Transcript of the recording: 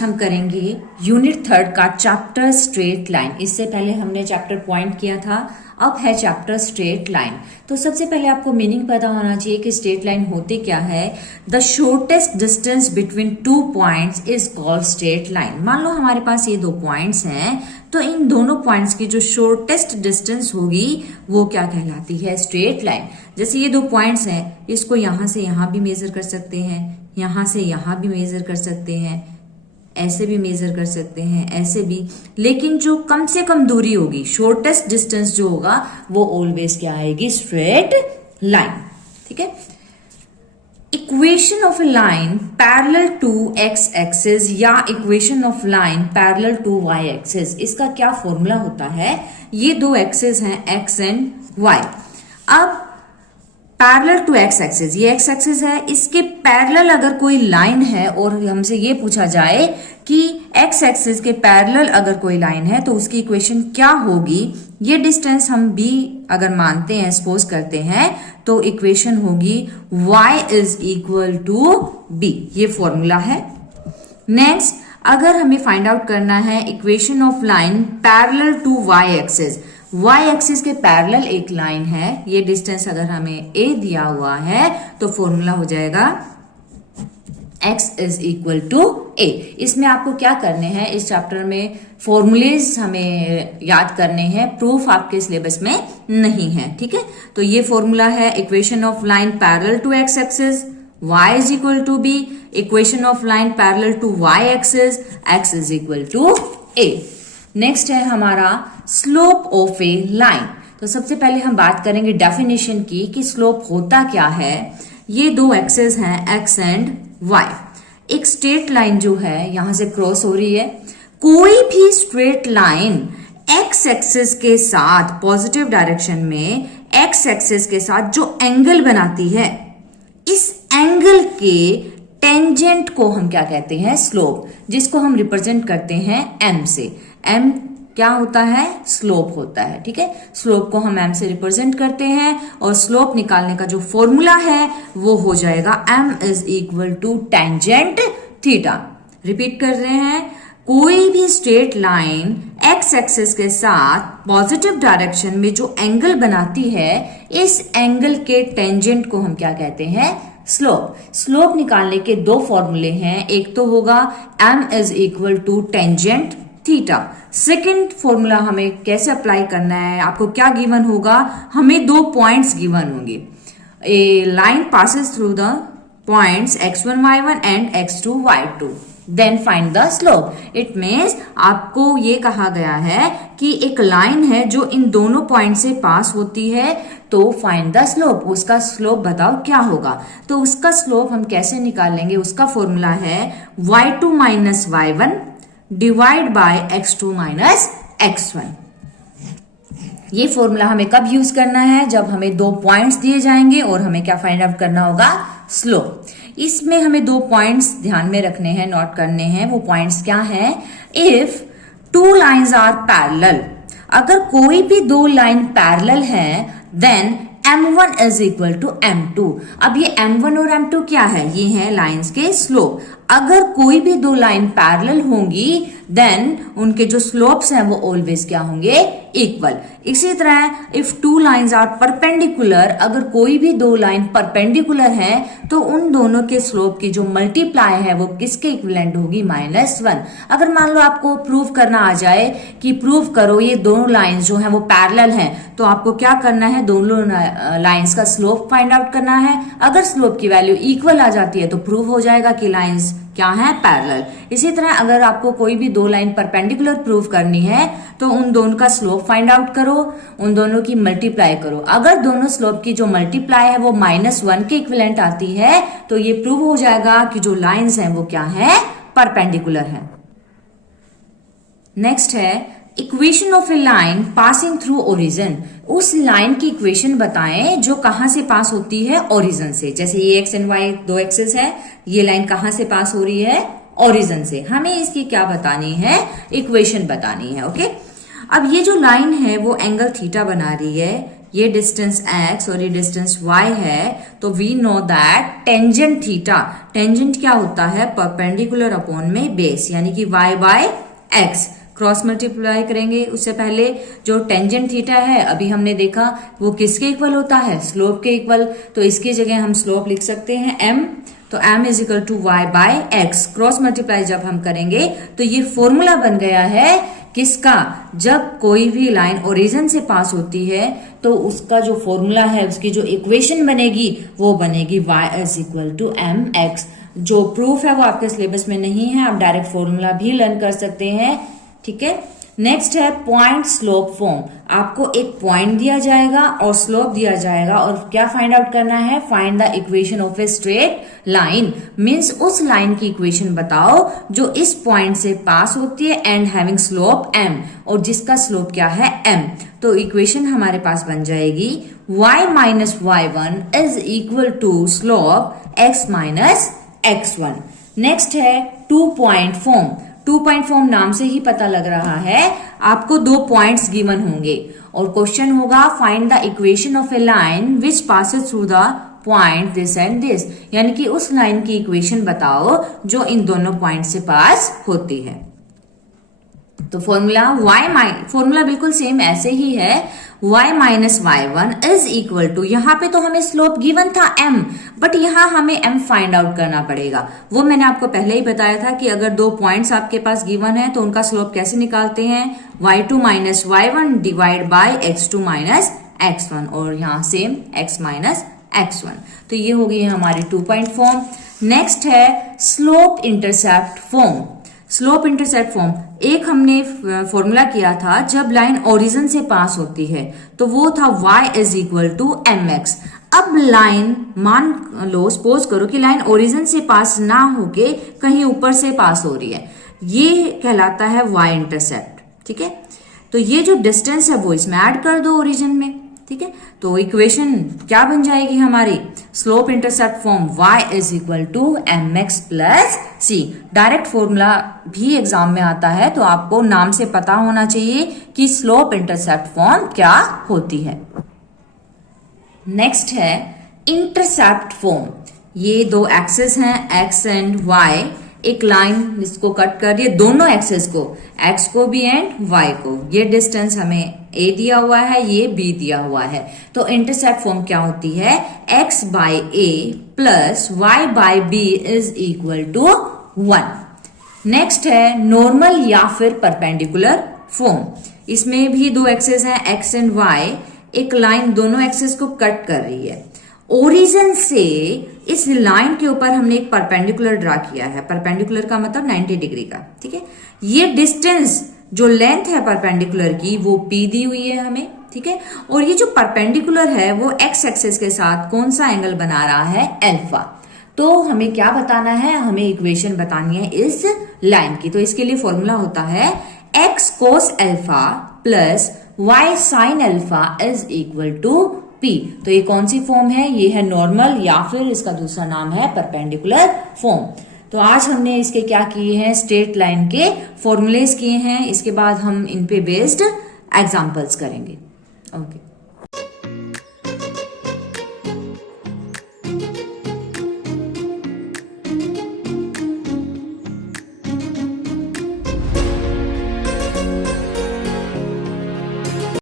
हम करेंगे यूनिट 3 का चैप्टर स्ट्रेट लाइन। इससे पहले हमने चैप्टर पॉइंट किया था, अब है चैप्टर स्ट्रेट लाइन। तो सबसे पहले आपको मीनिंग पता होना चाहिए कि स्ट्रेट लाइन होती क्या है। The shortest distance between 2 points is called straight line. मान लो हमारे पास ये 2 पॉइंट्स हैं, तो इन दोनों पॉइंट्स की जो शॉर्टेस्ट डिस्टेंस होगी वो क्या कहलाती है, स्ट्रेट लाइन। जैसे ये 2 पॉइंट्स हैं, इसको यहां से यहां भी मेजर कर सकते हैं, यहां से यहां भी मेजर कर सकते हैं, ऐसे भी मेजर कर सकते हैं, ऐसे भी। लेकिन जो कम से कम दूरी होगी, शॉर्टेस्ट डिस्टेंस जो होगा, वो ऑलवेज क्या आएगी, स्ट्रेट लाइन। ठीक है। Equation of a line parallel to X axis या equation of line parallel to Y axis, इसका क्या फॉर्मूला होता है। ये 2 एक्सिस हैं, एक्स एंड वाई। अब पैरेलल टू एक्स एक्सिस, ये एक्स एक्सिस है, इसके पैरेलल अगर कोई लाइन है और हमसे ये पूछा जाए कि एक्स एक्सिस के पैरेलल अगर कोई लाइन है तो उसकी इक्वेशन क्या होगी। ये डिस्टेंस हम b अगर मानते हैं, सपोज करते हैं, तो इक्वेशन होगी y is equal to b। ये फॉर्मूला है। नेक्स्ट, अगर हमें फाइंड आउट करना है equation of line parallel to y axis, y axis के पैरेलल एक लाइन है, ये डिस्टेंस अगर हमें a दिया हुआ है तो फॉर्मूला हो जाएगा x is equal to a। इसमें आपको क्या करने हैं, इस चैप्टर में फॉर्मूलेज हमें याद करने हैं, प्रूफ आपके सिलेबस में नहीं है। ठीक है। तो ये फॉर्मूला है equation of line parallel to x axis, y is equal to b, equation of line parallel to y axis, x is equal to a। Next है हमारा स्लोप ऑफ ए लाइन। तो सबसे पहले हम बात करेंगे डेफिनेशन की कि स्लोप होता क्या है। ये 2 एक्सेस हैं, x एंड y। एक स्ट्रेट लाइन जो है यहां से क्रॉस हो रही है। कोई भी स्ट्रेट लाइन x एक्सिस के साथ पॉजिटिव डायरेक्शन में x एक्सिस के साथ जो एंगल बनाती है, इस एंगल के टेंजेंट को हम क्या कहते हैं, स्लोप, जिसको हम रिप्रेजेंट करते हैं m से। m क्या होता है, स्लोप होता है। ठीक है। स्लोप को हम m से रिप्रेजेंट करते हैं और स्लोप निकालने का जो फॉर्मूला है वो हो जाएगा m is equal to tangent theta. Repeat कर रहे हैं, कोई भी स्ट्रेट लाइन x एक्सिस के साथ पॉजिटिव डायरेक्शन में जो एंगल बनाती है, इस एंगल के टेंजेंट को हम क्या कहते हैं, स्लोप। स्लोप निकालने के 2 फॉर्मूले हैं, एक तो होगा m is equal to tangent theta. Second formula हमें कैसे अप्लाई करना है, आपको क्या गिवन होगा, हमें 2 पॉइंट्स गिवन होंगे। A line passes through the points x1 y1 and x2 y2, then find the slope. It means आपको ये कहा गया है कि एक लाइन है जो इन दोनों पॉइंट से पास होती है, तो फाइंड द स्लोप। उसका स्लोप बताओ क्या होगा। तो उसका स्लोप हम कैसे निकालेंगे, उसका फॉर्मूला है y2 minus y1 divide by x2 minus x1। ये फॉर्मूला हमें कब यूज करना है, जब हमें 2 पॉइंट्स दिए जाएंगे और हमें क्या फाइंड आउट करना होगा, स्लोप। इसमें हमें 2 पॉइंट्स ध्यान में रखने हैं, नोट करने हैं। वो पॉइंट्स क्या हैं, इफ 2 लाइंस आर पैरेलल, अगर कोई भी 2 लाइन पैरेलल है, then m1 is equal to m2। अब ये m1 और m2 क्या है, ये है लाइंस के स्लोप। अगर कोई भी 2 लाइन पैरेलल होंगी, देन उनके जो स्लोप्स हैं वो ऑलवेज क्या होंगे, इक्वल। इसी तरह इफ 2 लाइंस आर परपेंडिकुलर, अगर कोई भी 2 लाइन परपेंडिकुलर हैं, तो उन दोनों के स्लोप की जो मल्टीप्लाई है वो किसके इक्विवेलेंट होगी, -1। अगर मान लो आपको प्रूव करना आ जाए कि प्रूव करो ये दोनों लाइंस जो हैं वो पैरेलल हैं, तो आपको क्या करना है, दोनों लाइंस का स्लोप फाइंड आउट करना है। अगर स्लोप की वैल्यू इक्वल आ जाती है तो प्रूव हो जाएगा कि लाइंस क्या है, पैरेलल। इसी तरह अगर आपको कोई भी 2 लाइन परपेंडिकुलर प्रूव करनी है तो उन दोनों का स्लोप फाइंड आउट करो, उन दोनों की मल्टीप्लाई करो। अगर दोनों स्लोप की जो मल्टीप्लाई है वो -1 के इक्विवेलेंट आती है, तो ये प्रूव हो जाएगा कि जो लाइंस हैं वो क्या है, परपेंडिकुलर है। नेक्स्ट है equation of a line passing through origin. उस लाइन की इक्वेशन बताएं जो कहां से पास होती है, ओरिजिन से। जैसे ये x एंड y 2 एक्सिस है, ये लाइन कहां से पास हो रही है, ओरिजिन से। हमें इसकी क्या बतानी है, इक्वेशन बतानी है। ओके। अब ये जो लाइन है वो एंगल थीटा बना रही है, ये डिस्टेंस x और ये डिस्टेंस y है, तो we know that tangent theta, tangent क्या होता है, परपेंडिकुलर अपॉन में बेस, यानी कि y by x cross multiply करेंगे। उससे पहले जो टेंजेंट थीटा है अभी हमने देखा वो किसके इक्वल होता है, स्लोप के इक्वल, तो इसकी जगह हम स्लोप लिख सकते हैं m, तो m is equal to y by x. Cross multiply जब हम करेंगे तो ये फॉर्मूला बन गया है किसका, जब कोई भी लाइन ओरिजिन से पास होती है तो उसका जो फॉर्मूला है, उसकी जो इक्वेशन बनेगी वो बनेगी y is equal to m x. जो प्रूफ है वो आपके सिलेबस में नहीं है, आप डायरेक्ट फॉर्मूला भी लर्न कर सकते हैं, ठीक है। नेक्स्ट है पॉइंट स्लोप फॉर्म। आपको एक पॉइंट दिया जाएगा और स्लोप दिया जाएगा और क्या फाइंड आउट करना है, find the equation of a straight line, means उस लाइन की इक्वेशन बताओ जो इस पॉइंट से पास होती है एंड हैविंग स्लोप m, और जिसका स्लोप क्या है m। तो इक्वेशन हमारे पास बन जाएगी y minus y1 is equal to slope x minus x1। Next है 2 पॉइंट फॉर्म। 2 पॉइंट फॉर्म नाम से ही पता लग रहा है आपको 2 पॉइंट्स गिवन होंगे और क्वेश्चन होगा find the equation of a line which passes through the point this and this, यानी कि उस लाइन की इक्वेशन बताओ जो इन दोनों पॉइंट से पास होती है। तो फॉर्मूला बिल्कुल सेम ऐसे ही है, y minus y1 is equal to, यहाँ पे तो हमें स्लोप गिवन था m, बट यहाँ हमें m फाइंड आउट करना पड़ेगा। वो मैंने आपको पहले ही बताया था कि अगर 2 पॉइंट्स आपके पास गिवन है तो उनका स्लोप कैसे निकालते हैं, y2 minus y1 divide by x2 minus x1, और यहाँ सेम x माइनस x1। तो ये हो गई है हमारी 2 पॉइंट फॉर्म। नेक्स्ट है slope intercept form. Slope intercept form एक हमने फॉर्मूला किया था जब लाइन ओरिजिन से पास होती है, तो वो था y is equal to m x. अब लाइन मान लो, सपोज करो कि लाइन ओरिजिन से पास ना होके कहीं ऊपर से पास हो रही है, ये कहलाता है y इंटरसेप्ट, ठीक है। तो ये जो डिस्टेंस है वो इसमें ऐड कर दो ओरिजिन में, ठीक है। तो इक्वेशन क्या बन जाएगी हमारी, slope intercept form y is equal to m x plus c. Direct formula भी एग्जाम में आता है तो आपको नाम से पता होना चाहिए कि स्लोप इंटरसेप्ट फॉर्म क्या होती है। नेक्स्ट है इंटरसेप्ट फॉर्म। ये 2 एक्सेस हैं x एंड y, एक लाइन इसको कट कर रही है, दोनों एक्सेस को, x को भी एंड y को। ये डिस्टेंस हमें a दिया हुआ है, ये b दिया हुआ है। तो इंटरसेप्ट फॉर्म क्या होती है, x by a plus y by b is equal to 1। Next है नॉर्मल या फिर परपेंडिकुलर फॉर्म। इसमें भी 2 एक्सेस हैं x एंड y, एक लाइन दोनों एक्सेस को कट कर रही है। ओरिजिन से इस लाइन के ऊपर हमने एक परपेंडिकुलर ड्रा किया है, परपेंडिकुलर का मतलब 90 डिग्री का, ठीक है। ये डिस्टेंस जो लेंथ है परपेंडिकुलर की वो p दी हुई है हमें, ठीक है। और ये जो परपेंडिकुलर है वो x एक्सिस के साथ कौन सा एंगल बना रहा है, अल्फा। तो हमें क्या बताना है, हमें इक्वेशन बतानी है इस लाइन की। तो इसके लिए फॉर्मूला होता है x cos alpha plus y sin alpha is equal to p। तो ये कौन सी फॉर्म है, ये है नॉर्मल या फिर इसका दूसरा नाम है परपेंडिकुलर फॉर्म। तो आज हमने इसके क्या किए हैं, स्ट्रेट लाइन के फॉर्मूलेस किए हैं। इसके बाद हम इन पे बेस्ड एग्जांपल्स करेंगे। ओके।